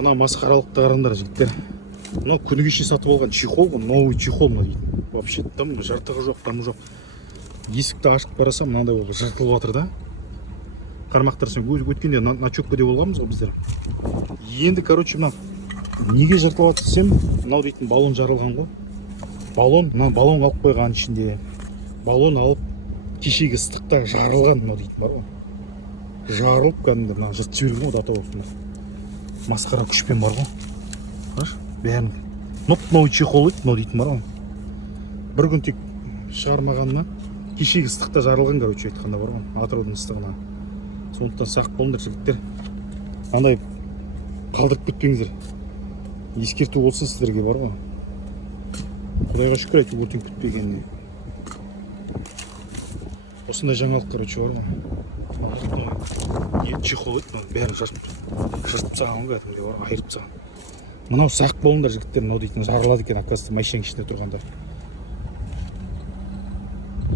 Мына масқаралықты қараңдар жігіттер. Мынау күні кеше сатып алған чехол ғой, новый чехол мына дейді. Вообще там жыртығы жоқ, тамы жоқ. Есікті ашып қарасам мынандай болып жыртылып жатыр да. Қармақтар сен өткенде начоккаде болғанбыз ғой біздер. Енді короче мына неге жыртылып жатыр десем, мынау дейтін баллон жарылған ғой. Баллон алып қойған ішінде. Баллон алып кешегі ыстықта жарылған мынау дейтін бар ғой. Жарылып кәдімгі мына жыртып жіберген ғой дата болсын. Масқара күшпен бар ғой. Қарашы, бәрін новый чехол еді мынау дейтін бар ғой. Бір күн тек шығармағанына кешегі ыстықта жарылған, короче айтқанда бар ғой, атыраудың ыстығынан. Сондықтан сақ болыңдар жігіттер. Андай қалдырып кетпеңіздер. Ескерту болсын сіздерге бар ғой. Құдайға шүкір әйтеуір өртен күтпегеніне. Осындай жаңалық, короче бар ғой. Чехол еді, бәрін жыртып саған ғой, айырып саған. Мынау сақ болыңдар жігіттер, мынау дейтін жарылады екен, оказывается, машинаның ішінде тұрғанда.